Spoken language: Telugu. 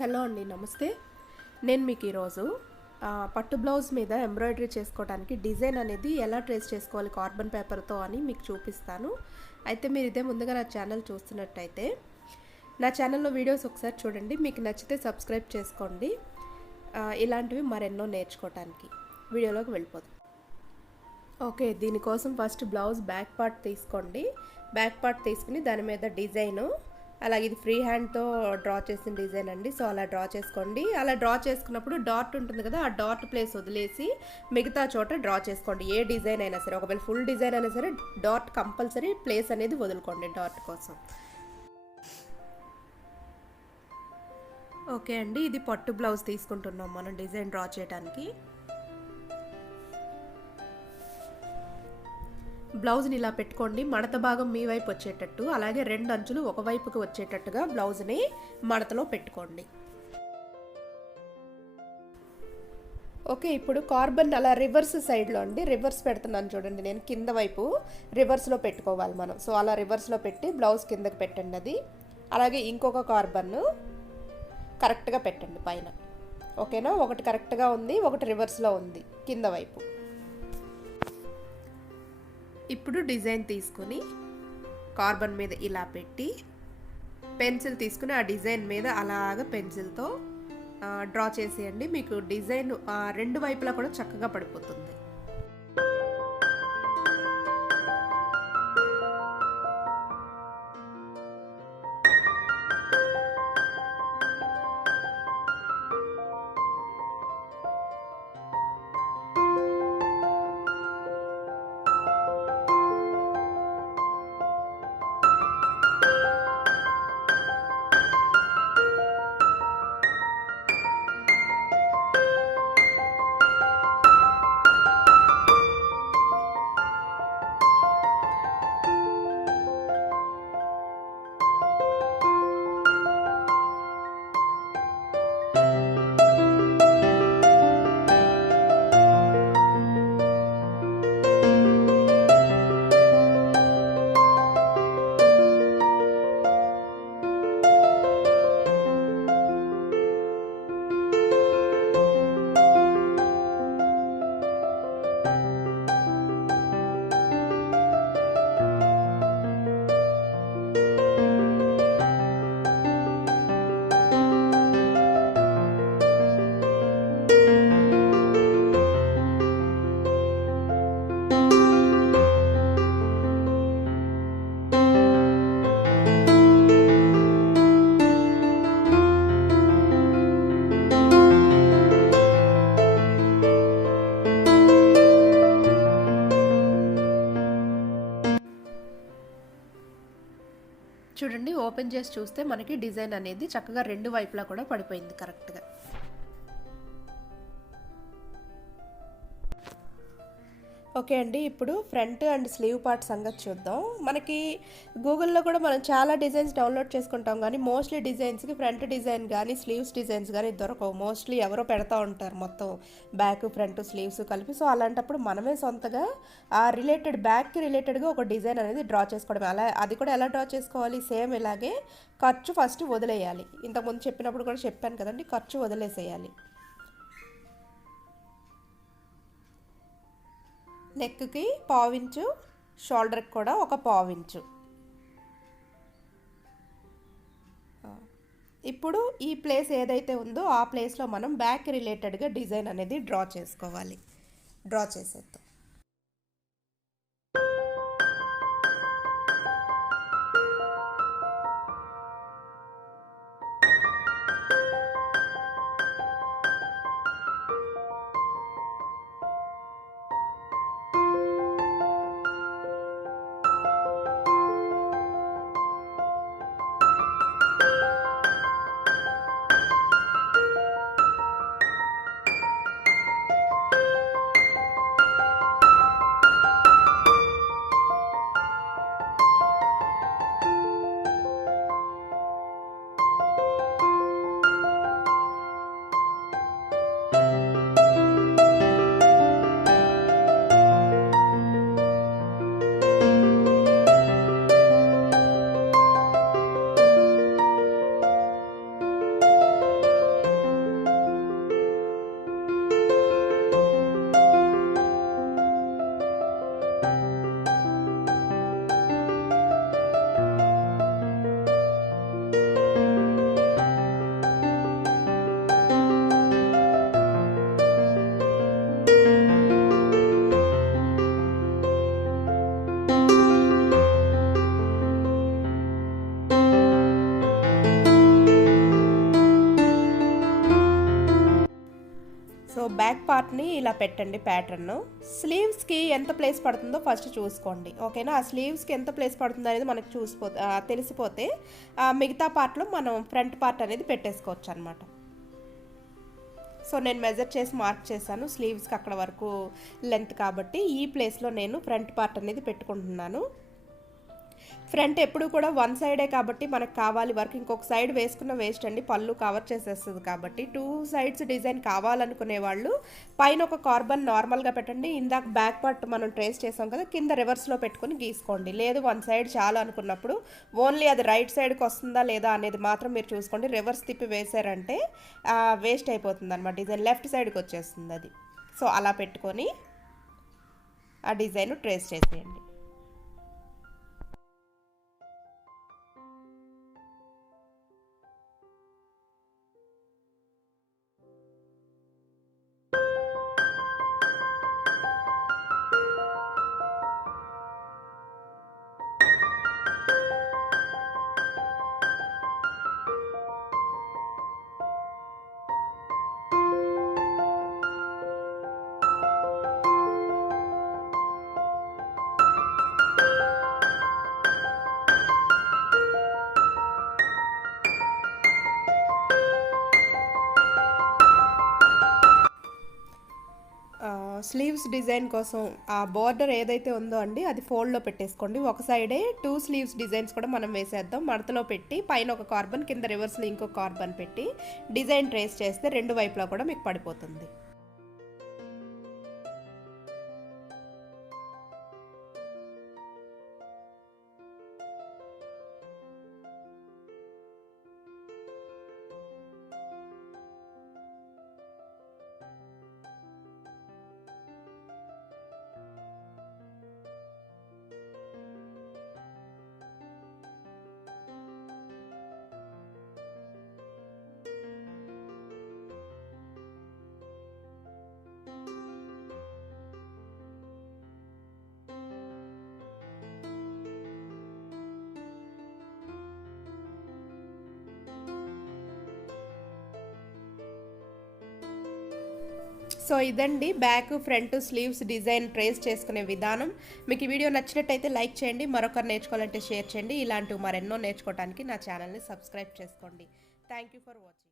హలో అండి, నమస్తే. నేను మీకు ఈరోజు పట్టు బ్లౌజ్ మీద ఎంబ్రాయిడరీ చేసుకోవడానికి డిజైన్ అనేది ఎలా ట్రేస్ చేసుకోవాలి కార్బన్ పేపర్తో అని మీకు చూపిస్తాను. అయితే మీరు ఇదే ముందుగా నా ఛానల్ చూస్తున్నట్టయితే నా ఛానల్లో వీడియోస్ ఒకసారి చూడండి. మీకు నచ్చితే సబ్స్క్రైబ్ చేసుకోండి. ఇలాంటివి మరెన్నో నేర్చుకోవటానికి. వీడియోలోకి వెళ్ళిపోదాం. ఓకే, దీనికోసం ఫస్ట్ బ్లౌజ్ బ్యాక్ పార్ట్ తీసుకోండి. బ్యాక్ పార్ట్ తీసుకుని దాని మీద డిజైను, అలాగే ఇది ఫ్రీ హ్యాండ్తో డ్రా చేసిన డిజైన్ అండి. సో అలా డ్రా చేసుకోండి. అలా డ్రా చేసుకున్నప్పుడు డాట్ ఉంటుంది కదా, ఆ డాట్ ప్లేస్ వదిలేసి మిగతా చోట డ్రా చేసుకోండి. ఏ డిజైన్ అయినా సరే, ఒకవేళ ఫుల్ డిజైన్ అయినా సరే డాట్ కంపల్సరీ ప్లేస్ అనేది వదులుకోండి డాట్ కోసం. ఓకే అండి, ఇది పట్టు బ్లౌజ్ తీసుకుంటున్నాం మనం డిజైన్ డ్రా చేయడానికి. బ్లౌజ్ని ఇలా పెట్టుకోండి, మడత భాగం మీ వైపు వచ్చేటట్టు, అలాగే రెండు అంచులు ఒకవైపుకి వచ్చేటట్టుగా బ్లౌజ్ని మడతలో పెట్టుకోండి. ఓకే, ఇప్పుడు కార్బన్ అలా రివర్స్ సైడ్లో అండి, రివర్స్ పెడుతున్నాను చూడండి, నేను కింద వైపు రివర్స్లో పెట్టుకోవాలి మనం. సో అలా రివర్స్లో పెట్టి బ్లౌజ్ కిందకి పెట్టండి అది. అలాగే ఇంకొక కార్బన్ కరెక్ట్గా పెట్టండి పైన. ఓకేనా, ఒకటి కరెక్ట్గా ఉంది, ఒకటి రివర్స్లో ఉంది కింద వైపు. ఇప్పుడు డిజైన్ తీసుకుని కార్బన్ మీద ఇలా పెట్టి పెన్సిల్ తీసుకుని ఆ డిజైన్ మీద అలాగ పెన్సిల్తో డ్రా చేసేయండి. మీకు డిజైన్ రెండు వైపులా కూడా చక్కగా పడిపోతుంది. చూడండి, ఓపెన్ చేసి చూస్తే మనకి డిజైన్ అనేది చక్కగా రెండు వైపులా కూడా పడిపోయింది కరెక్ట్గా. ఓకే అండి, ఇప్పుడు ఫ్రంట్ అండ్ స్లీవ్ పార్ట్ సంగతి చూద్దాం. మనకి గూగుల్లో కూడా మనం చాలా డిజైన్స్ డౌన్లోడ్ చేసుకుంటాం, కానీ మోస్ట్లీ డిజైన్స్కి ఫ్రంట్ డిజైన్ కానీ స్లీవ్స్ డిజైన్స్ కానీ దొరకవు. మోస్ట్లీ ఎవరో పెడతా ఉంటారు మొత్తం బ్యాక్ ఫ్రంట్ స్లీవ్స్ కలిపి. సో అలాంటప్పుడు మనమే సొంతగా ఆ రిలేటెడ్ బ్యాక్కి రిలేటెడ్గా ఒక డిజైన్ అనేది డ్రా చేసుకోవడం. అలా అది కూడా ఎలా డ్రా చేసుకోవాలి, సేమ్ ఇలాగే ఖర్చు ఫస్ట్ వదిలేయాలి. ఇంతకుముందు చెప్పినప్పుడు కూడా చెప్పాను కదండి, ఖర్చు వదిలేసేయాలి. నెక్కి పావించు, షోల్డర్కి కూడా ఒక పావించు. ఇప్పుడు ఈ ప్లేస్ ఏదైతే ఉందో ఆ ప్లేస్లో మనం బ్యాక్ రిలేటెడ్గా డిజైన్ అనేది డ్రా చేసుకోవాలి. డ్రా చేసేద్దాం. బ్యాక్ పార్ట్ని ఇలా పెట్టండి ప్యాటర్న్. స్లీవ్స్కి ఎంత ప్లేస్ పడుతుందో ఫస్ట్ చూసుకోండి, ఓకేనా. ఆ స్లీవ్స్కి ఎంత ప్లేస్ పడుతుందో అనేది మనకు తెలిసిపోతే మిగతా పార్ట్లో మనం ఫ్రంట్ పార్ట్ అనేది పెట్టేసుకోవచ్చు అనమాట. సో నేను మెజర్ చేసి మార్క్ చేశాను స్లీవ్స్కి అక్కడ వరకు లెంత్ కాబట్టి ఈ ప్లేస్లో నేను ఫ్రంట్ పార్ట్ అనేది పెట్టుకుంటున్నాను. ఫ్రంట్ ఎప్పుడు కూడా వన్ సైడే కాబట్టి మనకు కావాలి వర్క్, ఇంకొక సైడ్ వేసుకున్న వేస్ట్ అండి, పళ్ళు కవర్ చేసేస్తుంది. కాబట్టి 2 సైడ్స్ డిజైన్ కావాలనుకునే వాళ్ళు పైన ఒక కార్బన్ నార్మల్గా పెట్టండి. ఇందాక బ్యాక్ పార్ట్ మనం ట్రేస్ చేసాం కదా, కింద రివర్స్లో పెట్టుకొని గీసుకోండి. లేదు వన్ సైడ్ చాలా అనుకున్నప్పుడు ఓన్లీ అది రైట్ సైడ్కి వస్తుందా లేదా అనేది మాత్రం మీరు చూసుకోండి. రివర్స్ తిప్పి వేసారంటే వేస్ట్ అయిపోతుంది అనమాట, డిజైన్ లెఫ్ట్ సైడ్కి వచ్చేస్తుంది అది. సో అలా పెట్టుకొని ఆ డిజైన్ ట్రేస్ చేసేయండి. స్లీవ్స్ డిజైన్ కోసం ఆ బార్డర్ ఏదైతే ఉందో అండి అది ఫోల్డ్లో పెట్టేసుకోండి. ఒక సైడే 2 స్లీవ్స్ డిజైన్స్ కూడా మనం వేసేద్దాం. మడతలో పెట్టి పైన ఒక కార్బన్, కింద రివర్స్లో ఇంకో కార్బన్ పెట్టి డిజైన్ ట్రేస్ చేస్తే రెండు వైపులా కూడా మీకు పడిపోతుంది. సో ఇదండి back front sleeves design trace చేసుకునే విధానం. మీకు ఈ వీడియో నచ్చినట్టయితే లైక్ చేయండి, మరొకరు నేర్చుకోవాలంటే షేర్ చేయండి. ఇలాంటివి మరెన్నో నేర్చుకోవడానికి నా ఛానల్ని సబ్స్క్రైబ్ చేసుకోండి. Thank you for watching.